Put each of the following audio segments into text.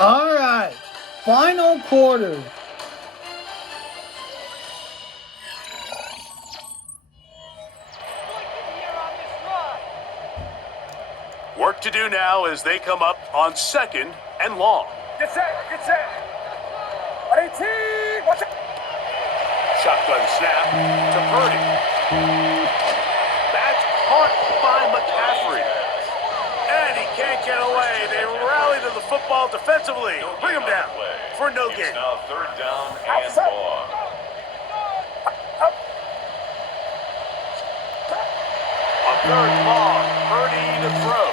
All right, final quarter. Work to do now as they come up on 2nd and long. Get set. 18, watch it. Shotgun snap to Purdy. That's caught by McCaffrey. And he can't get away. They rally to the football defensively. Bring him down for no gain. Now 3rd down and long. On 3rd long, Purdy to throw.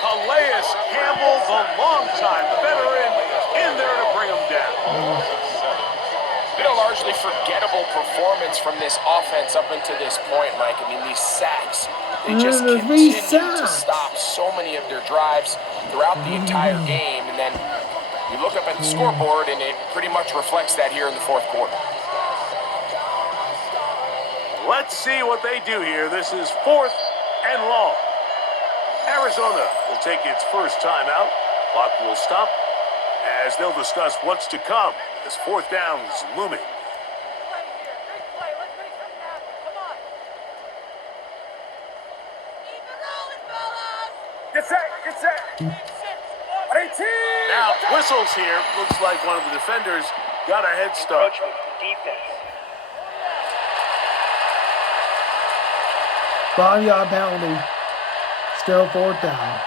Calais Campbell, the longtime veteran, in there to bring him down. Been a largely forgettable performance from this offense up until this point, Mike. I mean, these sacks, they just continue to stop so many of their drives throughout the entire game. And then you look up at the scoreboard, and it pretty much reflects that here in the 4th quarter. Let's see what they do here. This is 4th and long. Arizona will take its first timeout. Clock will stop as they'll discuss what's to come as 4th down is looming. Get set. 18. Now, whistles here. Looks like one of the defenders got a head start. Defense. 5-yard penalty. Still 4th down.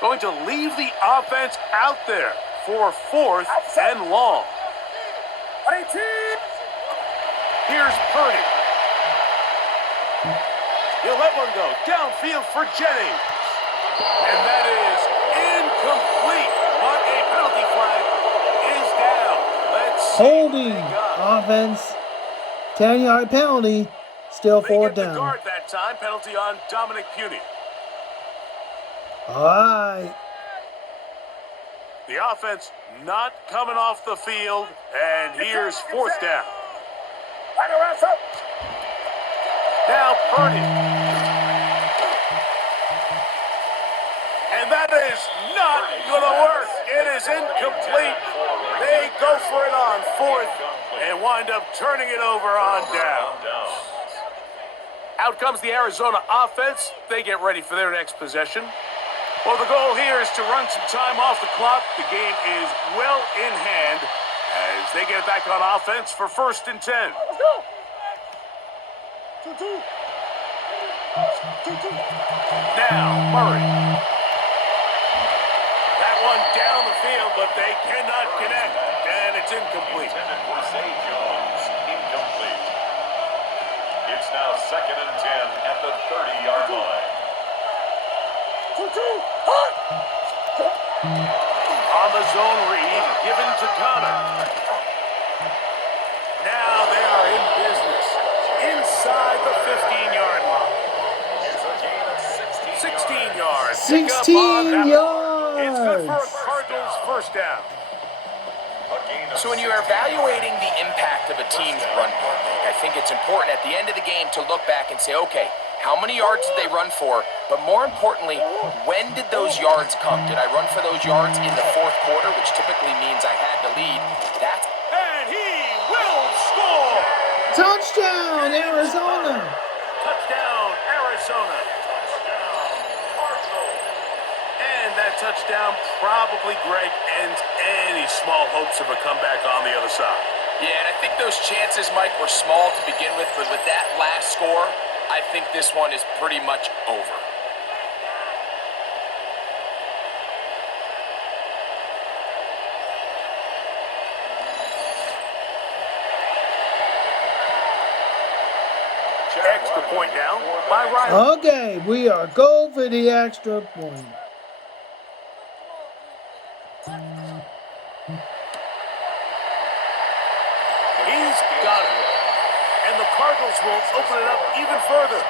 Going to leave the offense out there for 4th and long. 18. Here's Purdy. He'll let one go downfield for Jennings. And that is incomplete. But a penalty flag is down. Let's see Holding offense. 10-yard penalty. Still 4th the down. guard that time. Penalty on Dominic Puny. All right. The offense not coming off the field. And here's 4th down. Now Purdy. And that is not going to work. It is incomplete. They go for it on 4th and wind up turning it over on down. Out comes the Arizona offense. They get ready for their next possession. Well, the goal here is to run some time off the clock. The game is well in hand as they get back on offense for 1st and 10. Let's go. 2-2. Now, Murray. That one down the field, but they cannot connect, and it's incomplete. Intended for Zay Jones, incomplete. It's now 2nd and 10 at the 30-yard line. 2-2. On the zone read, given to Connor. Now they are in business inside the 15-yard line. 16 yards. 16 yards. It's good for a Cardinals first down. So when you're evaluating the impact of a team's run game, I think it's important at the end of the game to look back and say, okay, how many yards did they run for? But more importantly, when did those yards come? Did I run for those yards in the 4th quarter, which typically means I had the lead? And he will score! Touchdown, Arizona! Touchdown, Arizona. And that touchdown probably, Greg, ends any small hopes of a comeback on the other side. Yeah, and I think those chances, Mike, were small to begin with, but with that last score, I think this one is pretty much over. Extra point now by Ryan. Okay, we are go for the extra point. He's got it. And the Cardinals will open it up even further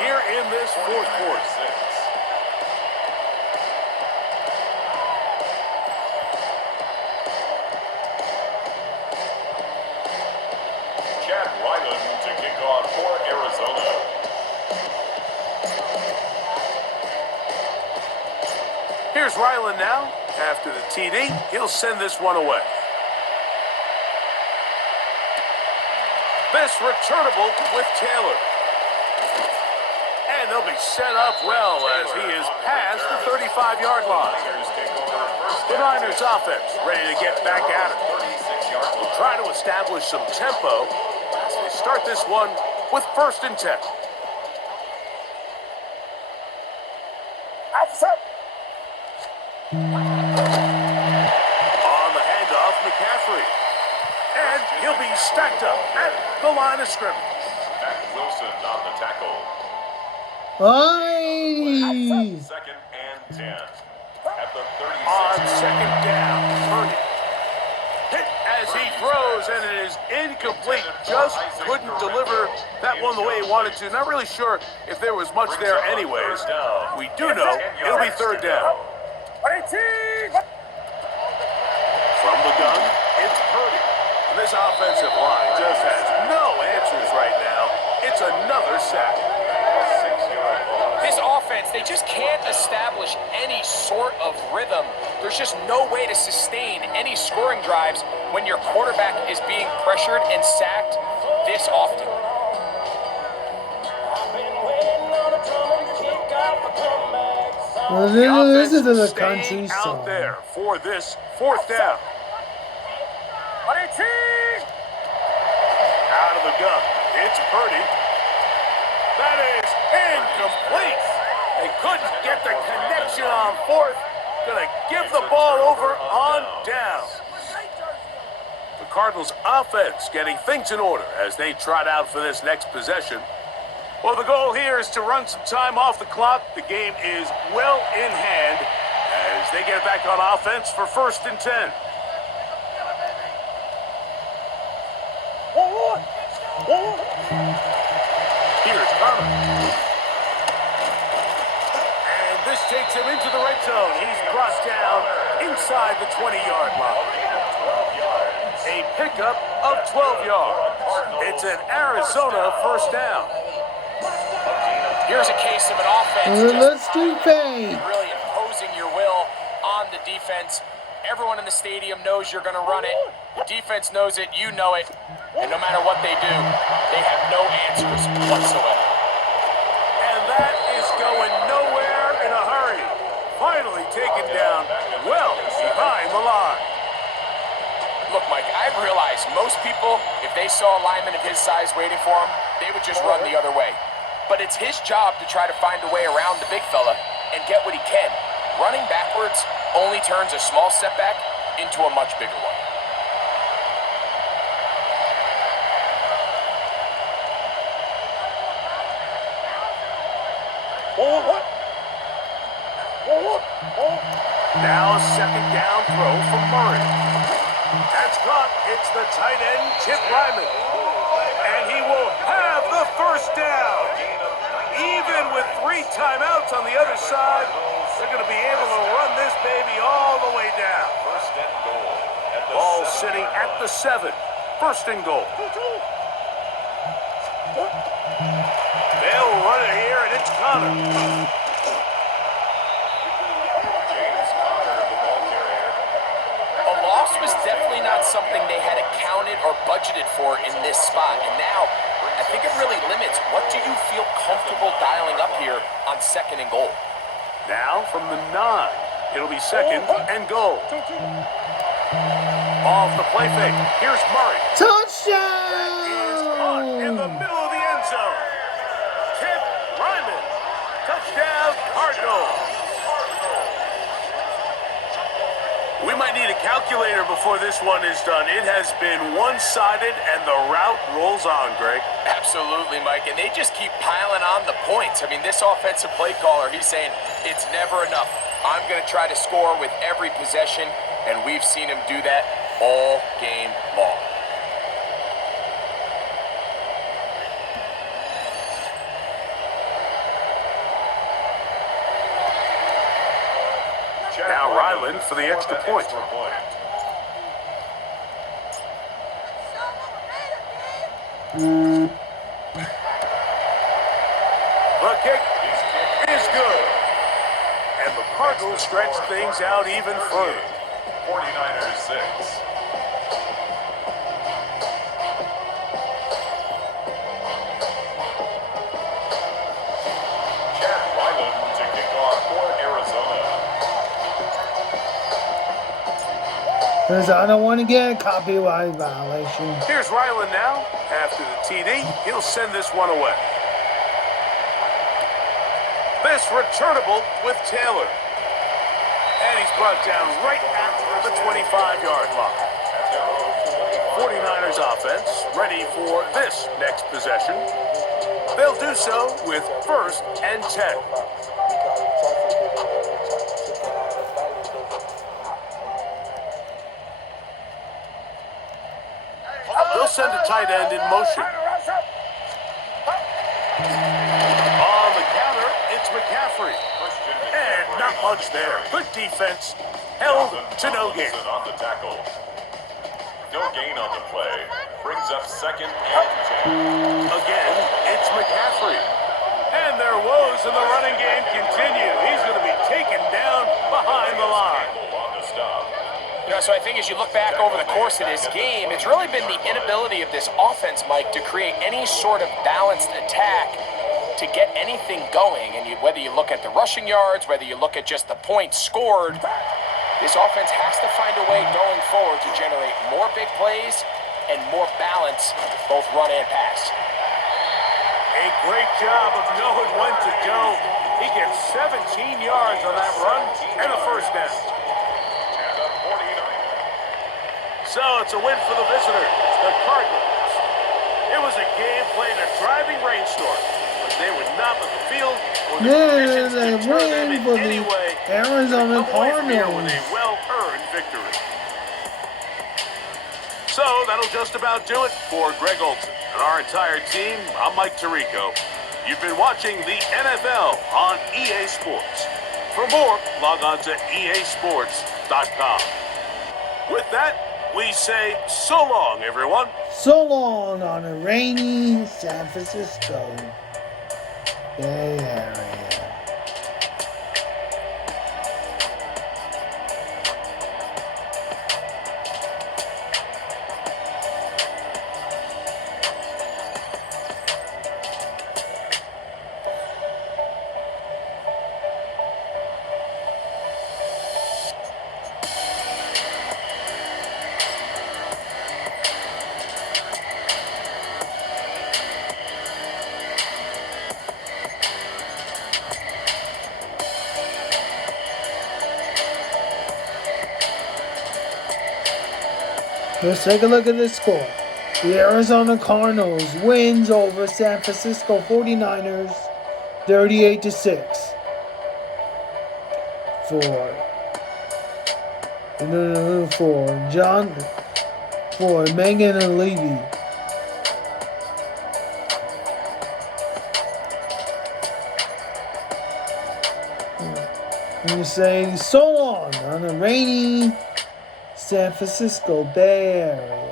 here in this 4th quarter. Chad Ryland to kick off Here's Ryland now. After the TD, he'll send this one away. This returnable with Taylor. And they'll be set up well as he is past the 35-yard line. The Niners offense ready to get back at it. We'll try to establish some tempo as they start this one with 1st and 10. On the handoff, McCaffrey. And he'll be stacked up at the line of scrimmage. Matt Wilson on the tackle. Aye. 2nd and 10. At the 36. On 2nd down, Purdy. Hit as he throws, and it is incomplete. Just couldn't deliver that one the way he wanted to. Not really sure if there was much there anyways. We do know it'll be 3rd down. From the gun, it's Purdy. And this offensive line just has no answers right now. It's another sack. This offense, they just can't establish any sort of rhythm. There's just no way to sustain any scoring drives when your quarterback is being pressured and sacked this often. Well, The offense this is a staying country out song. there for this 4th down. Out of the gun, it's Purdy. That is incomplete. They couldn't get the connection on 4th. Gonna give the ball over on down. The Cardinals offense getting things in order as they trot out for this next possession. Well, the goal here is to run some time off the clock. The game is well in hand as they get back on offense for 1st and 10. Here's Connor. And this takes him into the red zone. He's brought down inside the 20-yard line. A pickup of 12 yards. It's an Arizona 1st down. Here's a case of an offense Let's just do fade. really imposing your will on the defense. Everyone in the stadium knows you're going to run it. The defense knows it, you know it. And no matter what they do, they have no answers whatsoever. And that is going nowhere in a hurry. Finally taken down well behind the line. Look, Mike, I realize most people, if they saw a lineman of his size waiting for him, they would just run the other way. But it's his job to try to find a way around the big fella and get what he can. Running backwards only turns a small setback into a much bigger one. Now a 2nd down throw from Murray. That's caught. It's the tight end, Chip Ryman. And he will have the 1st down. Even with 3 timeouts on the other side, they're going to be able to run this baby all the way down. 1st and goal. At the Ball 7. sitting at the 7. 1st and goal. They'll run it here, and it's Connor. James Conner, the ball carrier. A loss was definitely not something they had accounted or budgeted for in this spot. And now, I think it really limits what do you feel comfortable dialing up here on 2nd and goal. Now from the 9. It'll be 2nd and goal. Off the play fake. Here's Murray. Touchdown! Is caught in the middle of the end zone. Chip Ryman. Touchdown, Cardinals. We might need a calculator before this one is done. It has been one-sided, and the route rolls on, Greg. Absolutely, Mike, and they just keep piling on the points. I mean, this offensive play caller, he's saying it's never enough. I'm going to try to score with every possession, and we've seen him do that all game long. Now Ryland for the extra point. The kick is good. And the Cardinals stretch things out even further. 49ers 6. To kick off for Arizona. Because I don't want to get a copyright violation. Here's Ryland now. After the TD, he'll send this one away. This returnable with Taylor. And he's brought down right at the 25-yard line. 49ers offense ready for this next possession. They'll do so with 1st and 10. They'll send a tight end in motion. On the counter, it's McCaffrey. And not much there. Good defense. Held to no gain. On the tackle. No gain on the play. Brings up 2nd and 10. Again, it's McCaffrey. And their woes in the running game continue. He's going to be taken down behind the line. On the stop. You know, so I think as you look back over the course of this game, it's really been the inability of this offense, Mike, to create any sort of balanced attack to get anything going. And whether you look at the rushing yards, whether you look at just the points scored, this offense has to find a way going forward to generate more big plays and more balance, both run and pass. A great job of knowing when to go. He gets 17 yards on that run and a 1st down. So it's a win for the visitors, the Cardinals. It was a game played in a driving rainstorm, but they would not let the field or the conditions deter them in any way. Arizona Come away from here with Cardinals. a well-earned victory. So that'll just about do it for Greg Olson and our entire team. I'm Mike Tirico. You've been watching the NFL on EA Sports. For more, log on to easports.com. With that, we say so long, everyone. So long on a rainy San Francisco Bay Area. Let's take a look at the score. The Arizona Cardinals wins over San Francisco 49ers 38-6. For Megan and Levy. I'm gonna say so long on a rainy San Francisco Bay Area.